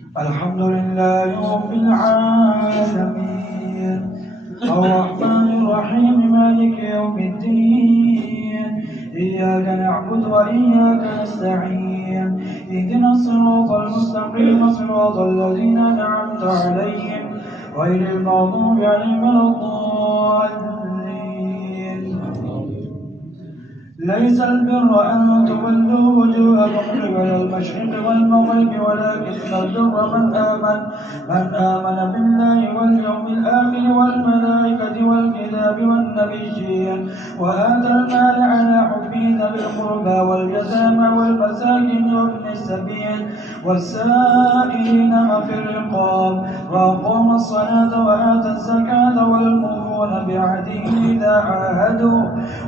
الحمد لله رب العالمين الرحمن الرحيم مالك يوم الدين إياك نعبد وإياك نستعين اهدنا الصراط المستقيم صراط الذين أنعمت عليهم غير المغضوب عليهم ولا الضالين. ليس البر أن تولوا وجوهكم قبل المشرق والمغرب ولكن البر من آمن بالله واليوم الآخر والملائكة والكتاب والنبيين وآتى المال على حبه ذوي القربى واليتامى والمساكين وابن السبيل والسائلين وفي الرقاب وأقام الصلاة وآتى الزكاة والموفون بعهدهم إذا عاهدوا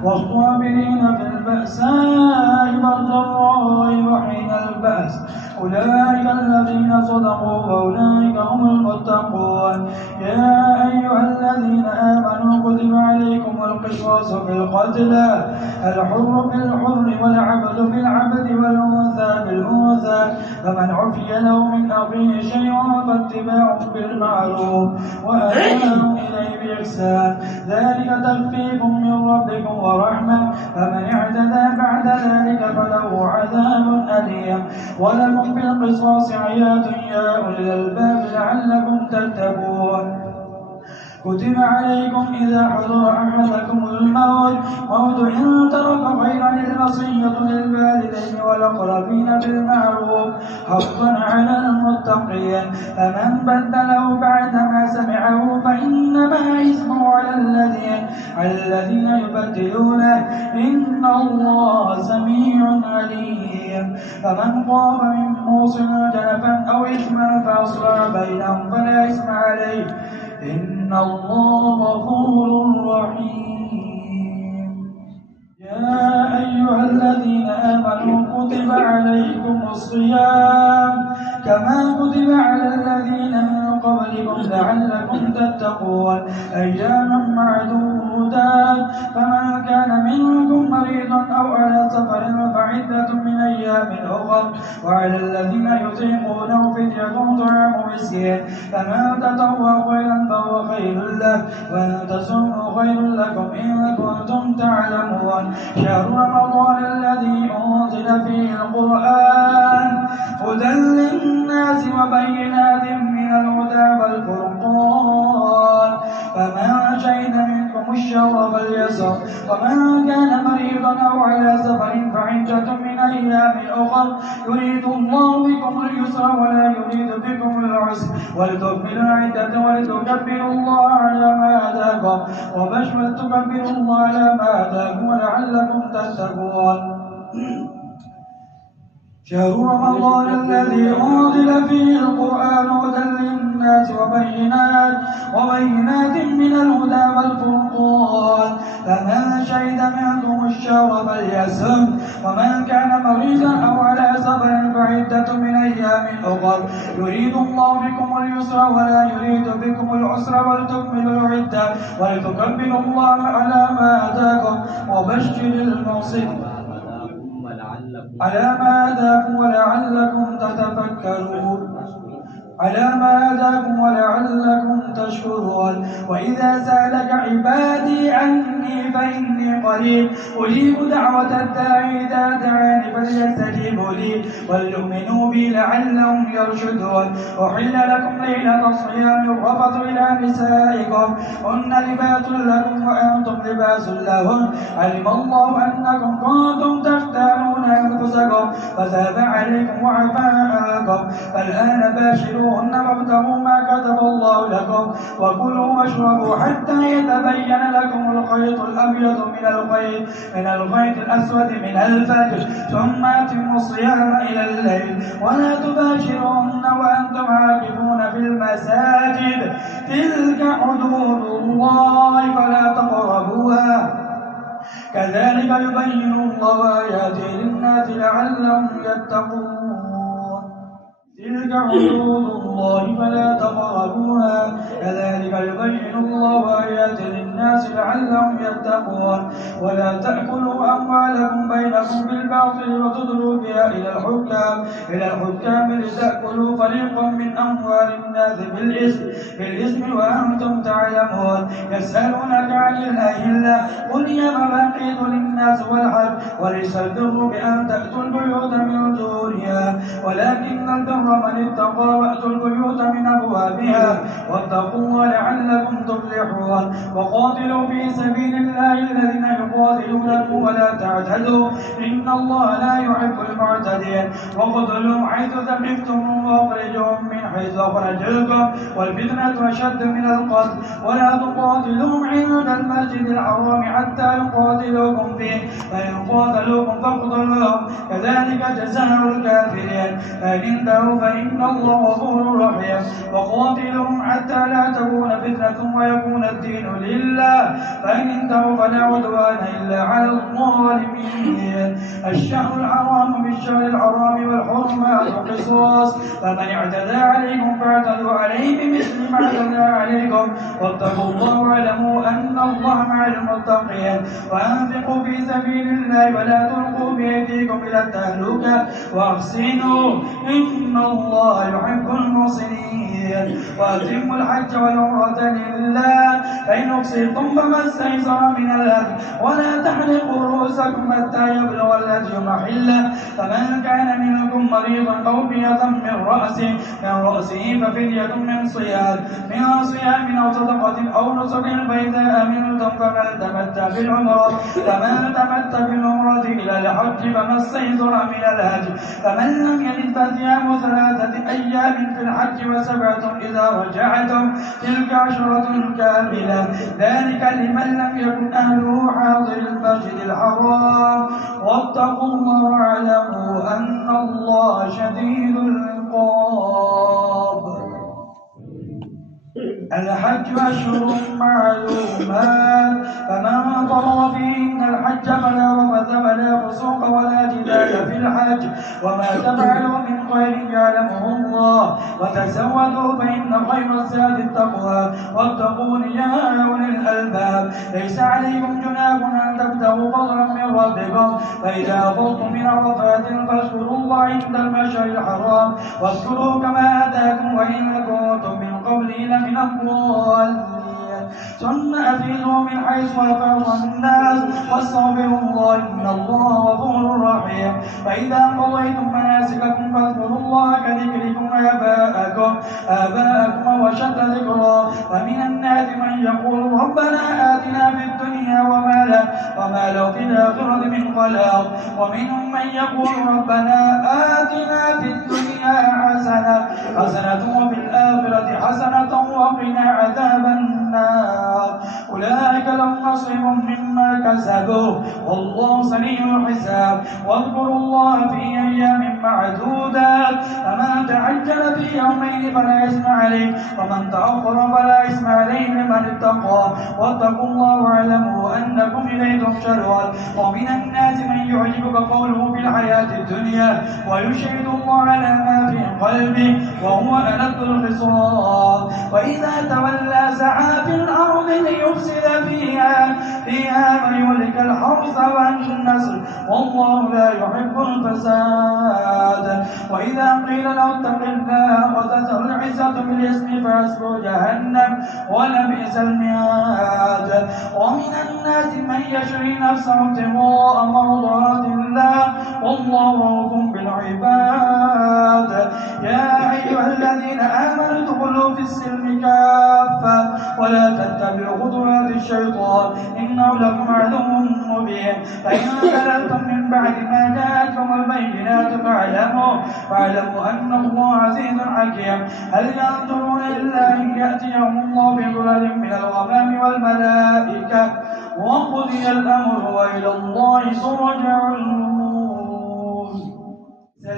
والصابرين في البأساء والضراء وحين البأس أولئك الذين صدقوا وأولئك هم المتقون. يا أيها الذين آمنوا كتب عليكم القصاص في القتلى الحر بالحر والعبد بالعبد والأنثى بالأنثى فمن عفي له من أخيه شيء فاتباع بالمعروف وأداء إليه بإحسان ذلك تخفيف من ربكم ورحمة فمن اعتدى بعد ذلك فله عذاب أليم ولكم في القصاص حياة يا أولي الألباب لعلكم تتقون. كتب عليكم إذا حضر أحدكم الموت إن ترك خيرا الوصية للوالدين والأقربين بالمعروف حقا على المتقين فمن بدله بعدما سمعه فإنما إثمه على الذين يبدلونه إن الله سميع عليم. فمن قام من موصل جنفا أو إثما فأصلح بينهم فلا إثم عليه إن الله غفور رحيم. يا أيها الذين آمنوا كتب عليكم الصيام كما كتب على الذين من قبلكم لعلكم تتقون أياما معدودات فمن كان منكم مريضا أو على سفر فعدة من أيام أخر وعلى الذين يطيقونه فدية طعام مسكين فمن تطوع خيرا فهو خير له وأن تصوموا خير لكم إن كنتم تعلمون. شهر رمضان الذي أنزل فيه القرآن هدى للناس وبينات من الهدى والفرقان فمن شهد منكم الشهر فليصم ومن كان مريضا أو على سفر فعدة من أيام أخر يريد الله بكم اليسر ولا يريد بكم العسر ولتكملوا العدة ولتكبروا الله على ما هداكم ولتكبروا الله على ما هداكم ولعلكم تتقون. شهر رمضان الذي أنزل فيه القرآن هدى للناس وبينات من الهدى والفرقان فمن شهد منكم الشهر فليصم ومن كان مريضا أو على سفر فعدة من أيام أخر يريد الله بكم اليسر ولا يريد بكم العسر ولتكملوا العدة ولتكبروا الله على ما هداكم وبشر المحسنين على ما هداكم ولعلكم تشكرون. وإذا سألك عبادي عني فإني قريب أجيب دعوة الداعي إذا دعاني فليستجيبوا لي وليؤمنوا بي لعلهم يرشدون. أحل لكم ليلة الصيام الرفث إلى نسائكم هن لباس لكم وأنتم لباس لهن علم الله أنكم كنتم تختارون أنفسكم فتاب عليكم وعفى عنكم فالآن باشروهن وابتغوا ما كتب الله لكم وكلوا واشربوا حتى يتبين لكم الخيط الأبيض من الخيط الأسود من الفجر ثم أتموا الصيام إلى الليل ولا تباشروهن وأنتم عاكفون في المساجد تلك حدود الله فلا تقربوها كذلك يبين الله آياته للناس لعلهم يتقون. تلك حدود الله فلا تقربوها كذلك يبين الله آياته للناس لعلهم يتقون ولا تأكلوا أموالكم بينكم بالباطل وتدلوا بها إلى الحكام لتأكلوا فريقا من أموال الناس بالإثم وأنتم تعلمون يسألونك عن الأهلة قل هي مواقيت للناس والحج وليس البر بأن تأتوا البيوت من ظهورها ولكن البر من اتقى وأتوا البيوت من أبوابها واتقوا الله لعلكم تفلحون وقاتلوا في سبيل الله الذين يقاتلونكم ولا تعتدوا إن الله لا يحب المعتدين وقتلوا حيث ثقفتم واخرجوهم من حيث أخرجوكم والفتنة أشد من القتل ولا تقاتلوهم عند المسجد الحرام حتى يقاتلوكم فيه فإن قاتلوكم فاقتلوهم كذلك جزاء الكافرين فإن انتهوا فإن الله غفور رحيم وقاتلوهم حتى لا تكون فتنة ويكون الدين لله فإن انتهوا فلا عدوان إلا على الظالمين الشهر الحرام بالشهر الحرام والحرمات قصاص فمن اعتدى عليكم فاعتدوا عليه بمثل ما اعتدى عليكم واتقوا الله واعلموا أن الله مع المتقين وأنفقوا في سبيل الله ولا تلقوا بأيديكم إلى التهلكة وأحسنوا إن الله يحب المحسنين وأتموا الحج والعمرة لله فإن أحصرتم فما استيسر من الهدي ولا تحلقوا رؤوسكم حتى يبلغ الهدي محله فمن كان منكم مريضا أو بيضا من رأسه ففدية من صيام أو صدقة أو نسك فإذا أمنتم فمن تمتع بالعمرة إلى الحج فما استيسر من الهدي فمن لم يجد فصيام 3 أيام في الحج و7 إذا رجعتم تلك 10 كاملة ذلك لمن لم يكن أهله حاضر المسجد الحرام واتقوا الله واعلموا أن الله شديد العقاب الحج أشهر معلومات فمن طلب فيهن الحج فلا رفث ولا فسوق ولا جدال في الحج وما تفعلوا من خير يعلمه الله وتزودوا فإن خير الزاد التقوى واتقون يا أولي الألباب ليس عليكم جناح أن تبتغوا فضلا من ربكم فإذا أفضتم من عرفات فاذكروا الله عند المشعر الحرام واذكروا كما هداكم وإن كنتم من قبله لمن الضالين ثم أفيضوا من حيث أفاض الناس واستغفروا الله إن الله غفور رحيم فإذا قضيتم مناسككم فاذكروا الله كذكركم آباءكم وشد ذكرا ومن الناس من يقول ربنا آتنا في الدنيا وما له في الآخرة من خلاق ومنهم من يقول ربنا آتنا في الدنيا حسنة وفي الآخرة حسنة وقنا عذاب النار أولئك لهم نصيب مما كسبوا والله سريع الحساب واذكروا الله في أيام معدودات فمن تعجل في يومين فلا إثم عليه ومن تأخر فلا إثم عليه لمن اتقى واتقوا الله واعلموا أنكم إليه تحشرون ومن الناس من يعجبك قوله في الحياة الدنيا ويشهد الله على ما في قلبه وهو ألد الخصام وإذا تولى سعى في الأرض ليفسد فيها ويهلك الحرث والنسل والله لا يحب الفساد وإذا قيل له اتق الله أخذته العزة بالإثم فحسبه جهنم ولبئس المهاد ومن الناس من يشري نفسه ابتغاء مرضات الله والله رؤوف بالعباد يا أيها الذين آمنوا ادخلوا في السلم كافة ولا تتبعوا خطوات الشيطان إنه لكم عدو مبين فإن زللتم من بعد ما جاءتكم البينات فاعلموا أن الله عزيز حكيم هل ينظرون إلا أن يأتيهم الله بظلل من الغمام والملائكة وقضي الأمر وإلى الله ترجع الأمور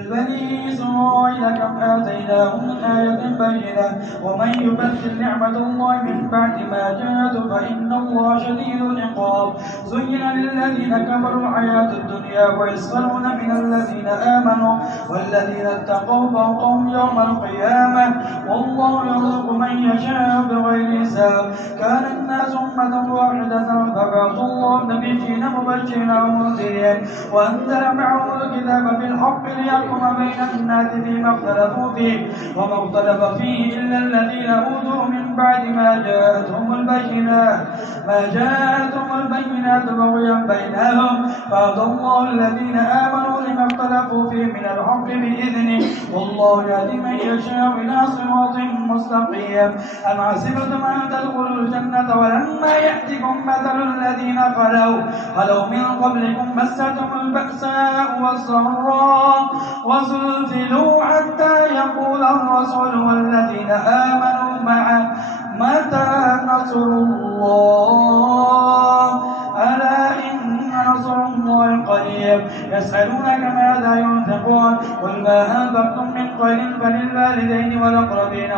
بني إسرائيل كم آتيناهم من آية بينة ومن يبدل نعمة الله من بعد ما جاءته فإن الله شديد العقاب. زين للذين كفروا الحياة الدنيا ويسخرون من الذين آمنوا والذين اتقوا فوقهم يوم القيامة والله يرزق من يشاء بغير حساب. كان الناس أمة واحدة فبعث الله النبيين مبشرين ومنذرين وأنزل معهم الكتاب بالحق ليحكم بين الناس فيما اختلفوا فيه وما اختلف فيه إلا الذين أوتوا من بعد ما جاءتهم البينات بغيا بينهم فهدى الله الذين آمنوا لما اختلفوا فيه من الحق بإذنه والله يهدي من يشاء إلى صراط مستقيم. أم حسبتم أن تدخلوا الجنة ولما يأتكم مثل الذين خلوا من قبلكم مستهم البأساء والضراء وزلزلوا حتى يقول الرسول والذين آمنوا معه متى نصر الله ألا إن نصر الله قريب. يسألونك ماذا ينفقون قل ما أنفقتم من خير فللوالدين والأقربين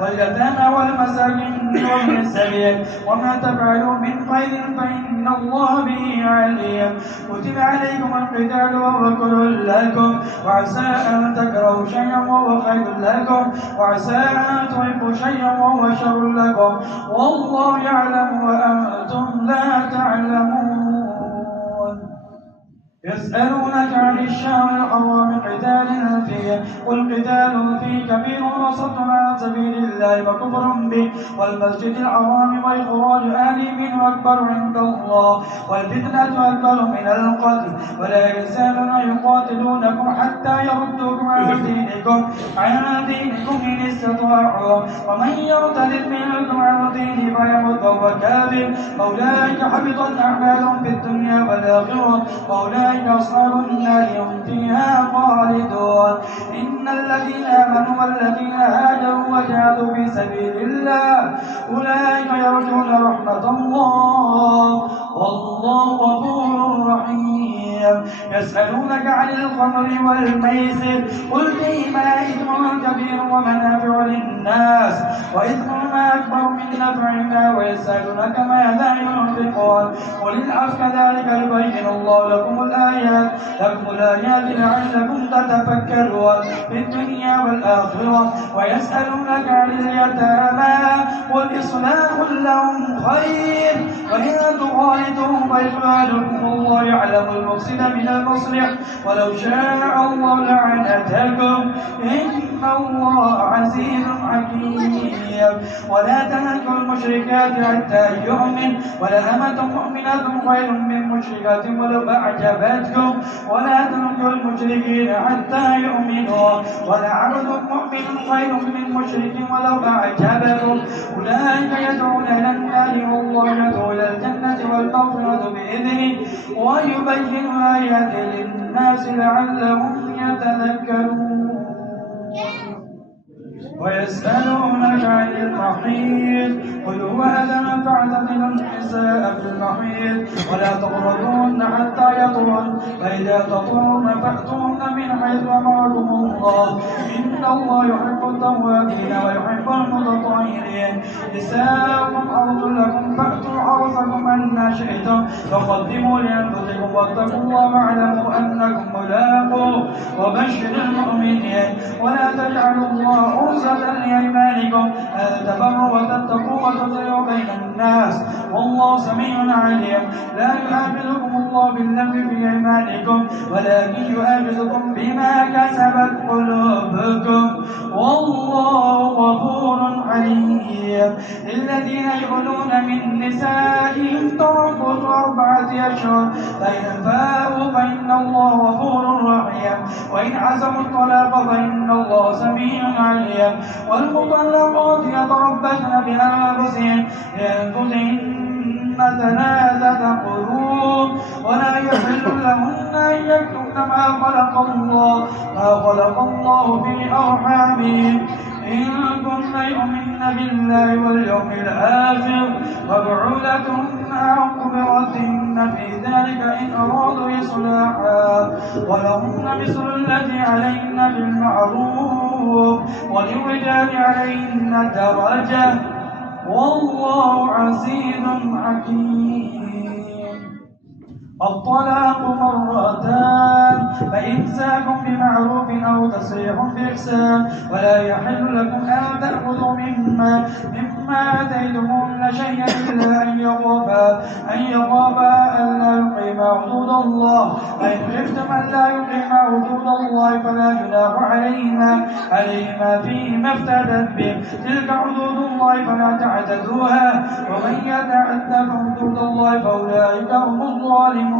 واليتامى والمساكين وابن السبيل وما تفعلوا من خير فإن الله به عليم. كتب عليكم القتال وهو كره لكم وعسى أن تكرهوا شيئا وهو خير لكم وعسى أن تحبوا شيئا وهو شر لكم والله يعلم وأنتم لا تعلمون. يسألونك عن الشهر الحرام قتال فيه قل قتال فيه كبير وصد عن سبيل الله وكفر به والمسجد الحرام وإخراج أهله منه أكبر عند الله والفتنة أكبر من القتل ولا يزالون يقاتلونكم حتى يردوكم عن دينكم إن استطاعوا ومن يرتد منكم عن دينه فيمت وهو كافر فأولئك حبطت أعمالهم في الدنيا والآخرة وأولئك أصحاب النار هم فيها خالدون. إن الذين آمنوا والذين هاجروا وجاهدوا في سبيل الله أولئك يرجون رحمة الله والله غفور رحيم. يسألونك عن الخمر والميسر قل فيهما إثم كبير ومنافع للناس وإثمهما أكبر من نفعهما ويسألونك ماذا ينفقون قل العفو كذلك يبين الله لكم الآيات لعلكم تتفكرون في الدنيا والآخرة. ويسألونك عن اليتامى قل إصلاح لهم خير وإن تخالطوهم فإخوانكم والله يعلم المفسد من المصلح ولو شاء الله لعنتكم إن الله عزيز حكيم. ولا تنكحوا المشركات حتى يؤمن ولأمة مؤمنة خير من مشركات ولو أعجبتكم ولا تنكحوا المشركين حتى يؤمنوا ولعبد مؤمن خير من مشرك ولو أعجبكم أولئك يدعون إلى النار والله يدعو إلى الجنة والمغفرة بإذنه ويبين آياته للناس لعلهم يتذكرون. ويسألونك عن المحيض قل هو أذى فاعتزلوا النساء في المحيض ولا تقربوهن حتى يطهرن فإذا تطهرن فأتوهن من حيث أمركم الله إن الله يحب التوابين ويحب المتطهرين. نساؤكم حرث لكم فأتوا حرثكم أن شئتم فقدموا لأنفسكم واتقوا الله واعلموا أنكم ملاقوه وبشر المؤمنين. ولا تجعلوا الله عرضة لأيمانكم أن تبروا وتتقوا وتصلحوا بين الناس والله سميع عليم. لا يؤاخذكم الله باللغو في أيمانكم ولكن يؤاخذكم بما كسبت قلوبكم والله غفور حليم. للذين يؤلون من نسائهم تربص 4 أشهر فإن فاءوا فإن الله غفور رحيم وإن عزموا الطلاق فإن الله سميع عليم. والمطلقات يتربصن بأنفسهن 3 قروء ولا يحل لهن أن يكتمن ما خلق الله في أرحامهن إن كن يؤمن بالله واليوم الآخر وبعولتهن أحق بردهن في ذلك إن أرادوا إصلاحا ولهن مثل الذي عليهن بالمعروف وللرجال عليهن درجة والله عزيز حكيم. الطلاق مرتان فإمساك بمعروف أو تسريح بإحسان ولا يحل لكم أن تأخذوا مما آتيتموهن شيئا إلا أن يخافا ألا يقيما حدود الله فإن خفتم ألا يقيما حدود الله فلا جناح عليهما فيما افتدت به تلك حدود الله فلا تعتدوها ومن يتعد حدود الله فأولئك هم الظالمون.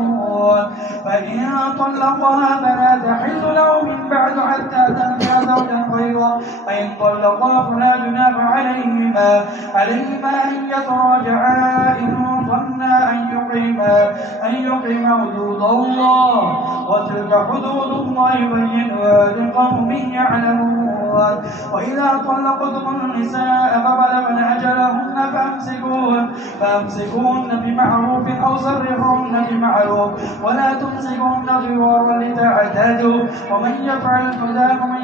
فإن طلقها فلا تحل له من بعد حتى تنكح زوجا غيره فإن طلقها فلا جناح عليهما أن يتراجعا إن ظنا أن يقيما حدود الله وتلك حدود الله يبينها لقوم يعلمون. وإذا طلقتم النساء فبلغن أجلهن فأمسكوهن بمعروف أو سرحوهن بمعروف ولا تمسكوهن ضرارا لتعتدوا ومن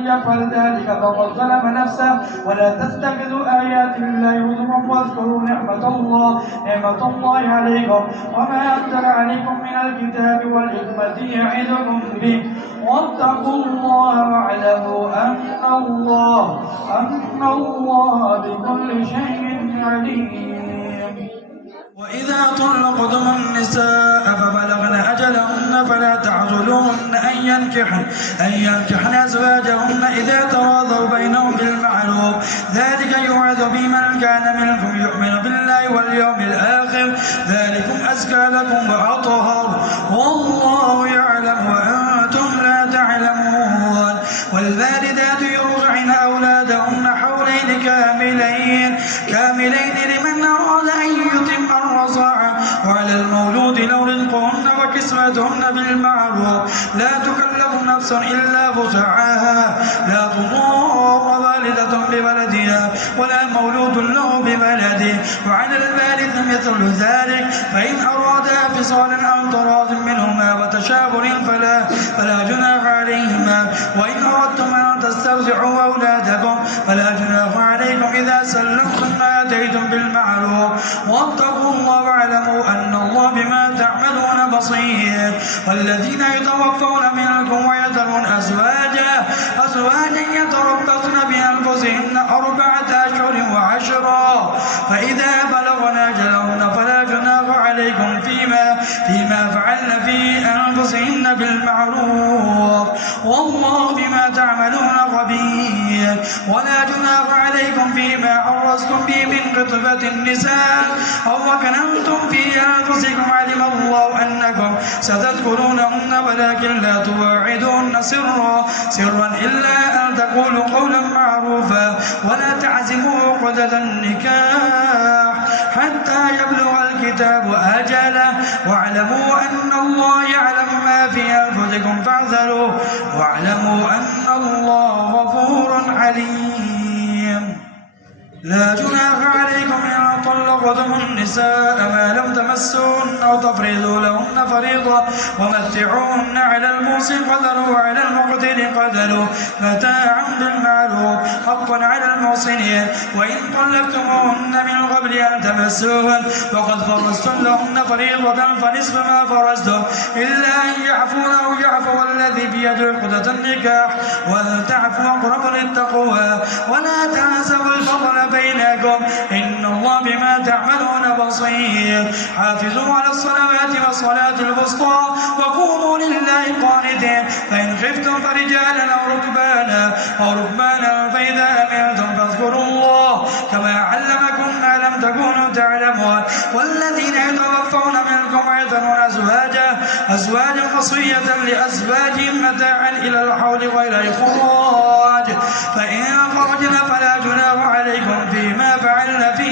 يفعل ذلك فقد ظلم نفسه ولا تتخذوا آيات الله هزوا واذكروا نعمة الله عليكم وما أنزل عليكم من الكتاب والحكمة يعظكم به واتقوا الله واعلموا أن الله بكل شيء عليم. وإذا طلقتم النساء فبلغن أجلهن فلا تعضلوهن أن ينكحن أزواجهن إذا تراضوا بينهم بالمعروف ذلك يوعظ به من كان منكم يؤمن بالله واليوم الآخر ذلكم أزكى لكم وأطهر والله يعلم وأنتم لا تعلمون. والوالدات يرضعن أولادهن حولين كاملين لمن أراد أن يتم الرضاعة وعلى المولود له رزقهن وكسوتهن بالمعروف لا تكلف نفس إلا وسعها لا تضار والدة بولدها ولا مولود له بولده وعلى الوارث مثل ذلك فإن أرادا فصالا أو تراض منهما وتشاور فلا جناح عليهما. وإن أردتم أن تسترضعوا أولادكم فلا جناح عليكم إذا سلمتم ما آتيتم بالمعروف واتقوا الله واعلموا أن الله بما تعملون بصير. والذين يتوفون منكم ويذرون أزواجا يتربصن بأنفسهن 4 أشهر وعشرا فإذا بلغن أجلهن فلا جناح عليكم فيما فعلن في أنفسهن بالمعروف والله بما تعملون خبير. ولا جناح عليكم فيما عرضتم به من خطبة النساء أو كنتم في أنفسكم علم الله أنكم ستذكرونهن ولكن لا تواعدوهن سرا إلا أن تقولوا قولا معروفا ولا تعزموا عقدة النكاح حتى يبلغ الكتاب أجله واعلموا أن الله يعلم ما في أنفسكم فاحذروه واعلموا أن الله غفور حليم. لا جناح عليكم إن طلقتم النساء ما لم تمسوهن أو تفرضوا لهن فريضة ومتعوهن على الموسع قدره وعلى المقتر قدره متاعا بالمعروف حقا على المحسنين. وإن طلقتموهن من قبل أن تمسوهن وقد فرضتم لهن فريضة فنصف ما فرضتم إلا أن يعفون أو يعفو الذي بيده عقدة النكاح وأن تعفوا أقرب للتقوى ولا تنسوا الفضل بينكم إن الله بما تعملون بصير. حافظوا على الصلوات والصلاة الوسطى وقوموا لله قانتين فإن خفتم فرجالا أو ركبانا فإذا أمنتم فاذكروا الله كما علمكم ما لم تكونوا تعلمون. والذين يتوفون منكم ويذرون أزواجا وصية لأزواجهم متاعا إلى الحول غير إخراج فإن خرجن فلا جناح عليكم فيما فعلن في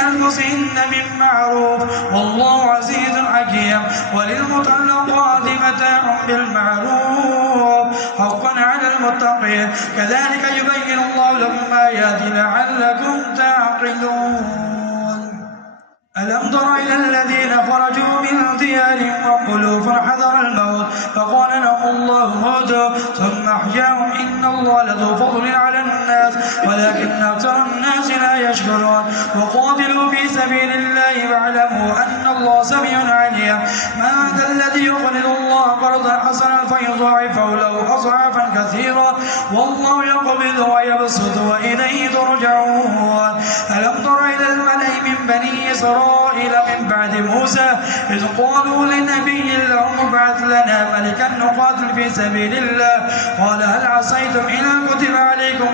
أنفسهن من معروف والله عزيز حكيم. وللمطلقات متاع بالمعروف حقا على المتقين كذلك يبين الله لكم آياته لعلكم تعقلون ألم تر إلى الذين خرجوا من ديارهم وقلوب حذر الموت فقال لهم الله موتوا ثم أحياهم إن الله لذو فضل على الناس ولكن أكثر الناس لا يشكرون وقاتلوا في سبيل الله واعلموا أن الله سميع عليم من ذا الذي يقرض الله قرضا حسنا فيضاعفه له أضعافا كثيرا والله يقبض ويبسط وإليه ترجعون ألم تر إلى الملأ من بني إسرائيل من بعد موسى إذ قالوا لنبي لهم ابعث لنا ملكا نقاتل في سبيل الله قال هل عصيتم إن كتب عليكم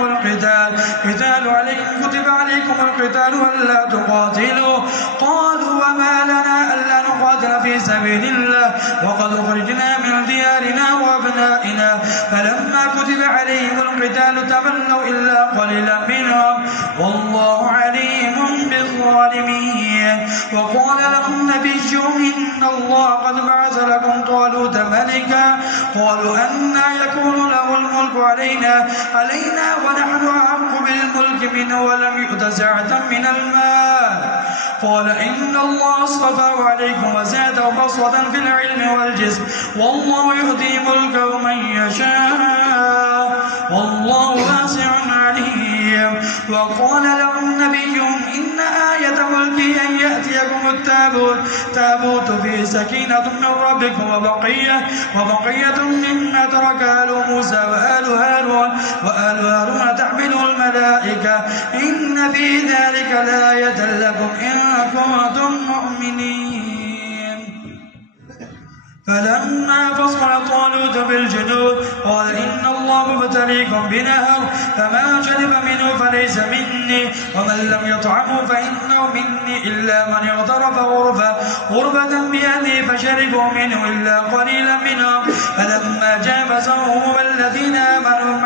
القتال ولا تقاتلوا قالوا وما لنا ألا نقاتل في سبيل الله وقد أخرجنا من ديارنا وأبنائنا فلما كتب عليهم القتال تولوا إلا قليلا منهم والله عليم بالظالمين وقال لهم نبيهم إن الله قد بعث لكم طالوت ملكا قالوا أنى يكون له الملك علينا ونحن أحق بالملك منه ولم يؤت سعة من المال قال إن الله اصطفاه عليكم وزاده بسطة في العلم والجسم والله يؤتي ملكه من يشاء والله واسع عليم وقال لهم نبيهم إن آية ملكه أن يأتيكم التابوت فيه سكينة من ربكم وبقية مما ترك آل موسى وآل هارون تحمله الملائكة إن في ذلك لآية لكم إن كنتم مؤمنين فلما فصل طالوت بالجنود قال إن الله مبتليكم بنهر فمن شرب منه فليس مني ومن لم يطعمه فإنه مني إلا من اغترف غربة بيده فشربوا منه إلا قليلا منهم فلما جاوزه والذين آمنوا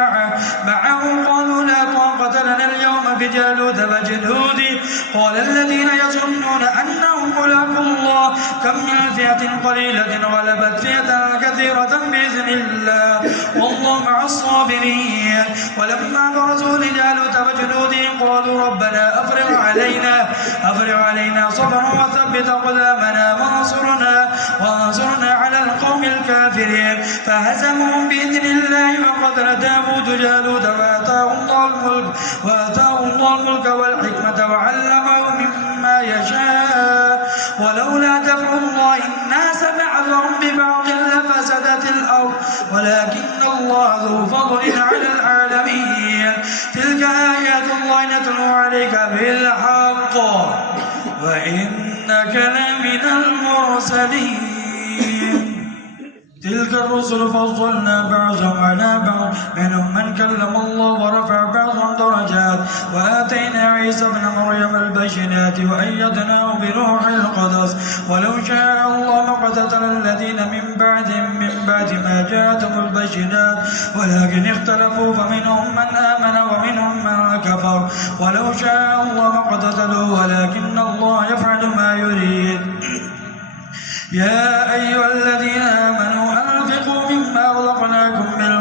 معه قالوا لا طاقة لنا اليوم بجالوت وجنوده قال الذين يظنون أنهم ملاقو الله كم من فئة قليلة غلبت فئة كثيرة بإذن الله والله مع الصابرين ولما برزوا لجالوت وجنوده قالوا ربنا أفرغ علينا صبرا وثبت أقدامنا وانصرنا على القوم الكافرين فهزمهم بإذن الله وقتل داود جالوت وآتاه الله الملك والحكمة وعلمه مما يشاء ولولا دفع الله الناس بعضهم ببعض لفسدت الأرض ولكن الله ذو فضل على العالمين تلك آيات الله نتلو عليك بالحق وإنك لمن المرسلين تلك الرسل فضلنا بعضهم على بعض منهم من كلم الله ورفع بعضهم درجات وآتينا عيسى ابن مريم البينات وأيدناه بروح القدس ولو شاء الله ما اقتتل الذين من بعد ما جاءتهم البينات ولكن اختلفوا فمنهم من آمن ومنهم من كفر ولو شاء الله ما اقتتلوا ولكن الله يفعل ما يريد يا أيها الذين آمنوا أنفقوا مما رزقناكم من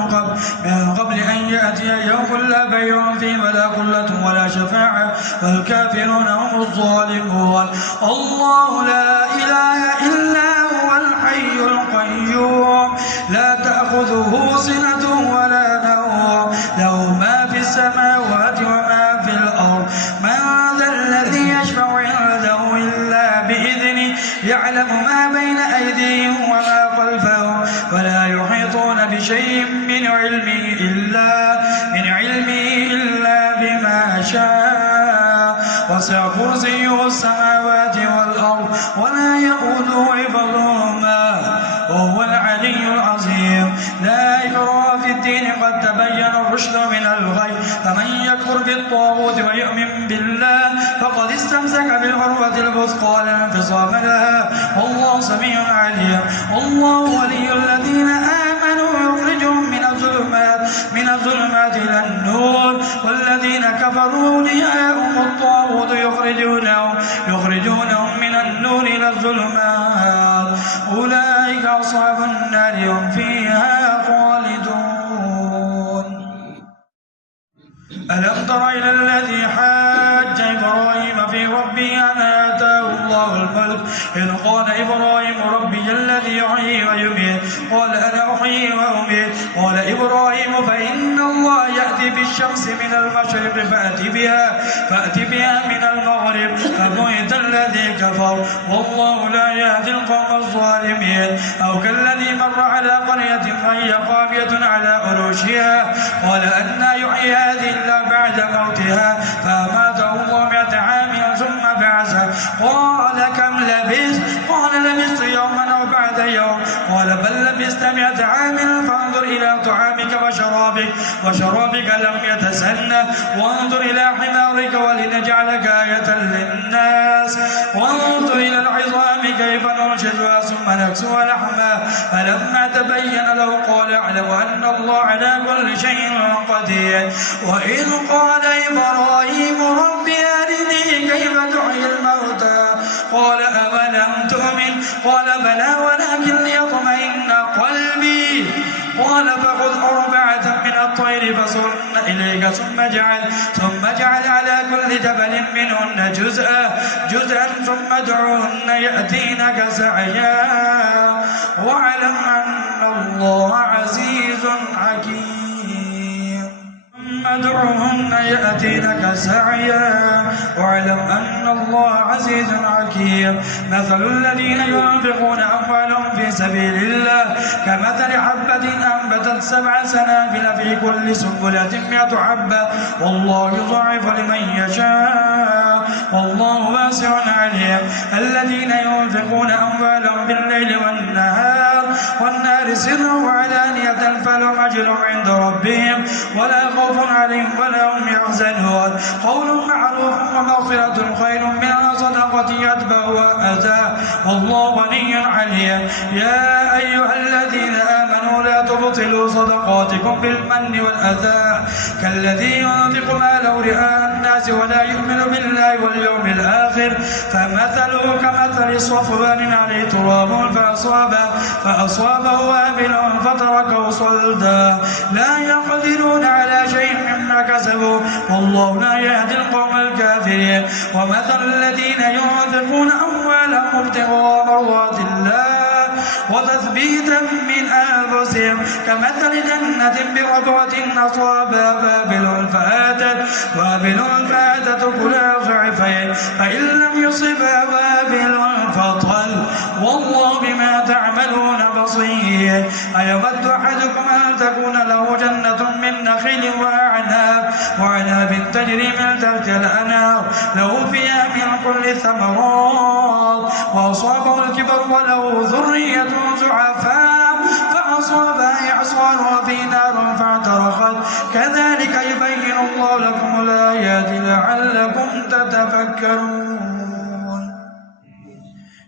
قبل أن يأتي يوم لا بيع فيه ولا خلة ولا شفاعة والكافرون هم الظالمون الله لا إله إلا هو الحي القيوم لا تأخذه سنة ولا نوم له ما في السماوات وما في الأرض من ذا الذي يشفع عنده إلا بإذنه يعلم ما بين أيديهم وما خلفهم ولا يحيطون بشيء من علمه إلا بما شاء وسع كرسيه السماوات والأرض ولا يؤوده حفظهما وهو العلي العظيم لا إكراه في الدين قد تبين الرشد من الغي فمن يكفر بالطاغوت ويؤمن بالله فقد استمسك بالعروة الوثقى لا انفصام لها والله سميع عليم الله ولي الذين آمنوا يخرجهم من الظلمات إلى النور والذين كفروا أولياءهم الطاغوت يخرجونهم من النور إلى الظلمات أولئك أصحاب النار هم فيها خالدون ألم تر إلى الذي حاج إبراهيم في ربه أن آتاه الله الملك إذ قال إبراهيم ربي الذي يحيي ويميت قال أنا أحيي وأميت قال إبراهيم فإن الله يأتي بالشمس من المشرق فأت بها من المغرب فبهت الذي كفر والله لا يهدي القوم الظالمين أو كالذي مر على قرية وهي خاوية على عروشها قال أنى يحيي هذه إلا بعد موتها فأماته الله 100 عام ثم بعثه قال كم لبثت قال لبثت يوما أو بعد يوم قال بل لبثت 100 عام فانظر إلى طعامك وشرابك لم يتسنى وانظر إلى حمارك ولنجعلك آية للناس وانظر إلى العظام كيف ننشزها ثم نكسوها لحما فلما تبين له قال أعلم أن الله على كل شيء قدير وإذ قال إبراهيم رب أرني كيف تحيي الموتى قال أولم تؤمن قال بلى ولكن ليطمئن قلبي قال فخذ 4 من الطير فصرن إليك ثم اجعل على كل جبل منهن جزءا ثم ادعوهن يأتينك سعيا واعلم أن الله عزيز حكيم ادعوهن يأتينك سعيا واعلم أن الله عزيز حكيم مثل الذين ينفقون أموالهم في سبيل الله كمثل حبة أنبتت 7 سنابل في كل سنبلة 100 حبة والله يضاعف لمن يشاء والله واسع عليم الذين ينفقون أموالهم بالليل والنهار سرا وعلانية فلهم أجر عند ربهم ولا خوف عليهم ولا هم يحزنون قول معروف ومغفرة خير من صدقة يتبعها أذى والله غني عليم يا أيها الذين آمنوا لا تبطلوا صدقاتكم بالمن والأذى كالذي ينفق ماله رئاء الناس ولا يؤمن بالله واليوم الآخر فمثله كمثل صفوان عليه تراب فأصابه وابل فتركه صلدا لا يقدرون على شيء مما كسبوا والله لا يهدي القوم الكافرين ومثل الذين ينفقون أموالهم ابتغاء مرضات الله وتثبيتا من أنفسهم كمثل جنة بربوة أصابها وابل فآتت كلها ضعفين فإن لم يصبها وابل فطل والله بما تعملون بصير أيود أحدكم أن تكون له جنة من نخيل وعناب تجري من تحتها الأنهار له فيها من كل الثمرات وأصابه الكبر وله ذرية ضعفاء فأصابها إعصار في نار فاعترقت كذلك يبين الله لكم الآيات لعلكم تتفكرون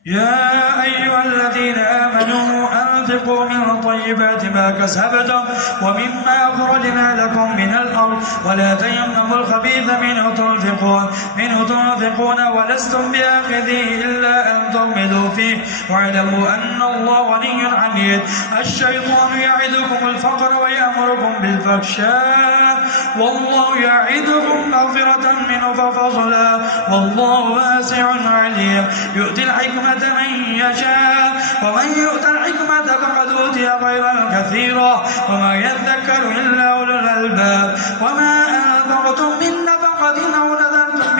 يا أيها الذين آمنوا أنفقوا من طيبات ما كسبتم ومما أخرجنا لكم من الأرض ولا تيمموا الخبيث منه تنفقون ولستم بآخذيه إلا أن تغمضوا فيه واعلموا أن الله غني حميد الشيطان يعدكم الفقر ويأمركم بالفحشاء والله يعدكم مغفرة منه وفضلا والله واسع عليم يؤتي الحكمة من يشاء ومن يؤت الحكمة فقد أوتي خيرا كثيرا وما يذكر إلا أولو الألباب وما أنفقتم من نفقة أو نذرتم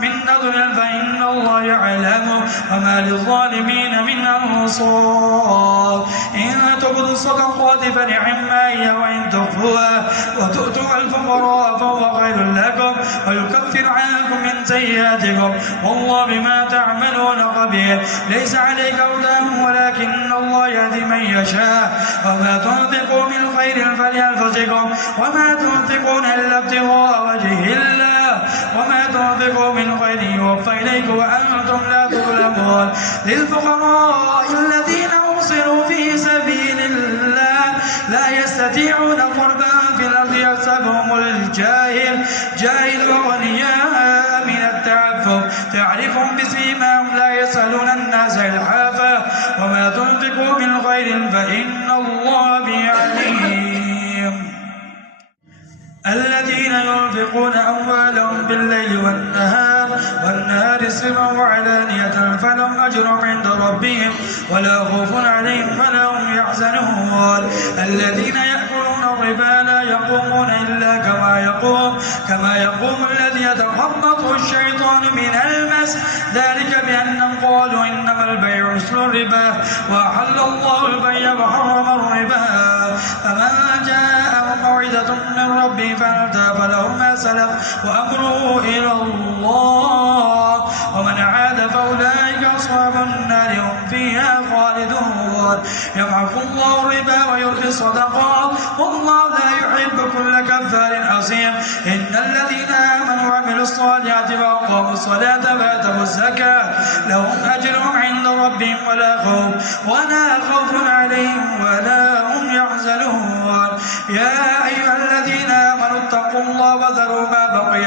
من نذر فإن الله يعلمه وما للظالمين من أنصار إن تبدوا الصدقات فنعما هي وإن تخفوها وتؤتوا الفقراء فهو خير لكم ويكفر عنكم من سيئاتكم والله بما تعملون خبير ليس عليك هداهم ولكن الله يهدي من يشاء وما تنفقوا من خير فلأنفسكم وما تنفقون إلا ابتغاء وجه الله وما تنفقوا من خير يوفى إليكم وأنتم لا تظلمون للفقراء الذين أحصروا في سبيل الله لا يستطيعون ضربا في الأرض يحسبهم الجاهل أغنياء من التعفف تعرفهم بسيماهم لا يسألون الناس إلحافا وما تنفقوا من خير فإن الله به عليم الذين ينفقون أموالهم بالليل والنهار سرا وعلانية فلهم أجرهم عند ربهم ولا خوف عليهم ولا هم يحزنون. الذين يأكلون الربا لا يقومون إلا كما يقوم الذي يتخبطه الشيطان من المس، ذلك بأنهم قالوا إنما البيع مثل الربا وأحل الله البيع وحرم الربا. فمن جاءه موعظة من ربه فانتهى فله ما سلف وأمره إلى الله ومن عاد فأولئك أصحاب النار هم فيها خالدون. يمحق الله الربا ويربي الصدقات والله لا يحب كل كفار أثيم. إن الذين آمنوا وعملوا الصالحات وأقاموا الصلاة وآتوا الزكاة لهم أجرهم عند ربهم ولا خوف عليهم ولا هم يحزنون. يا أيها الذين آمنوا اتقوا الله وذروا ما بقي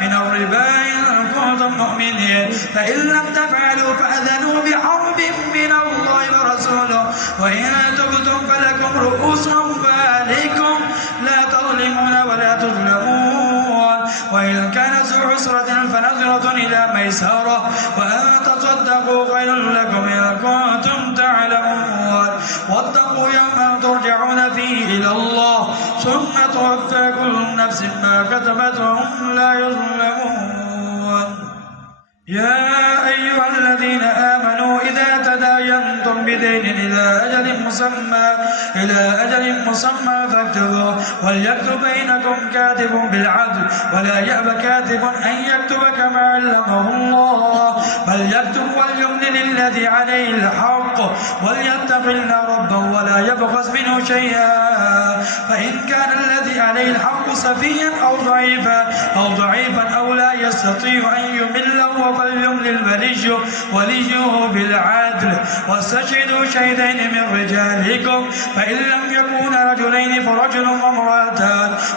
من الربا إن كنتم مؤمنين، فإن لم تفعلوا فأذنوا بحرب من الله ورسوله وإن تبتم فلكم رؤوس أموالكم لا تظلمون ولا تظلمون. وإن كان ذو عسرة فنظرة إلى ميسرة وأن تصدقوا خير لكم إن كنتم تعلمون. واتقوا يوما ترجعون فيه إلى الله ثم توفى كل نفس ما كتبت وهم لا يظلمون. يا أيها الذين آمنوا إذا تداينتم بدين إلى أجل مسمى فاكتبوه وليكتب بينكم كاتب بالعدل ولا يأب كاتب أن يكتب كما علمه الله بل يكتب وليملل الذي عليه الحق وليتق الله ربه ولا يبخس منه شيئا. فإن كان الذي عليه الحق سفيا أو ضعيفا أو لا يستطيع أن يمله فليملل وليه بالعدل واستشهدوا شهدين من رجالكم فإن لم يكونا رجلين فرجل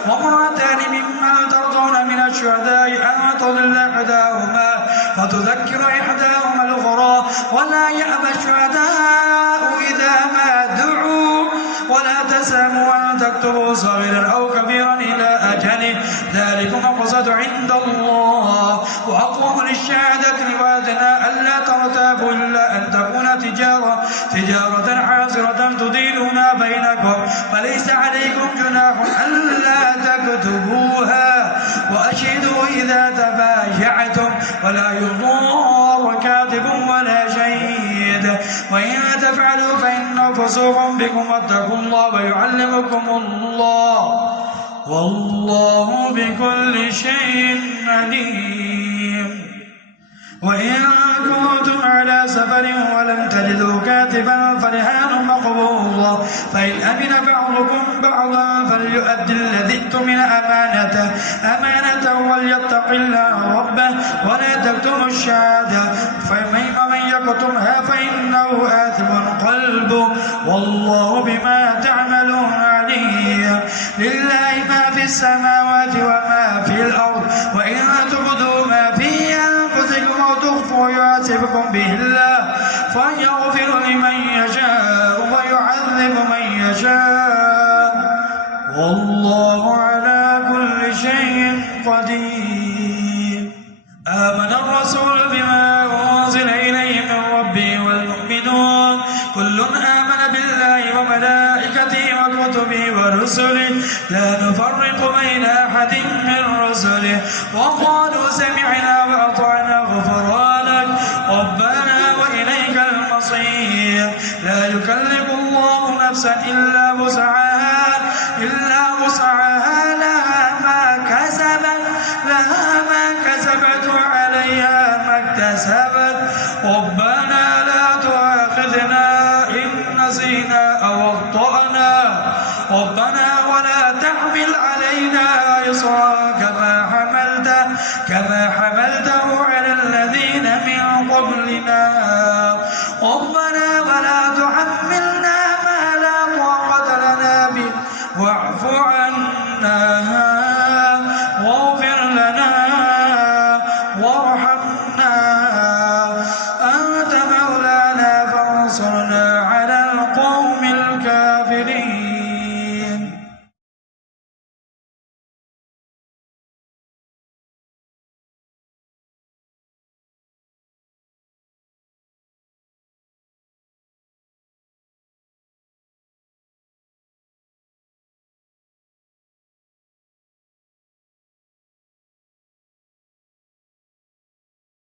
وامرأتان ممن ترضون من الشهداء أن تضل إحداهما فتذكر إحداهما الأخرى ولا يأبى الشهداء إذا ما دعوا ولا تسأموا أن تكتبوا صغيرا أو كبيرا إلى أجله ذلكم أقسط عند الله وأقوم للشهادة وأدنى ألا ترتابوا إلا أن تكون تجارة حاضرة تدينون بينكم فليس عليكم جناح ألا تكتبوها وأشهدوا إذا تبايعتم ولا يضار كاتب ولا شهيد وإن تفعلوا فإنه فسوق بكم واتقوا الله ويعلمكم الله والله بكل شيء عليم. وإن كنتم على سفر ولم تجدوا كاتبا فرهان مقبوضة فإن أمن بعضكم بعضا فليؤدي الذي اؤتمن أمانته وليتق الله ربه ولا تكتموا الشهادة فمن يكتمها فإنه آثم قلبه والله بما تعملون عليم. لله ما في السماوات وما في الأرض وإن تبدوا ما في أنفسكم أو تخفوا يحاسبكم به الله فيغفر لمن يشاء ويعذب من يشاء والله على كل شيء قدير. آمن الرسول بما أنزل إليه من ربه والمؤمنون كل آمن بالله وملائكته وكتبه ورسله لا نفرق بين أحد من رسله وقالوا سمعنا وأطعنا غفرانك ربنا وإليك المصير. لا يكلف الله نفسا إلا وسعها لها ما كسبت وعليها ما اكتسبت ربنا لا تؤاخذنا إن نسينا أو أخطأنا ربنا ولا تحمل علينا إصرا كما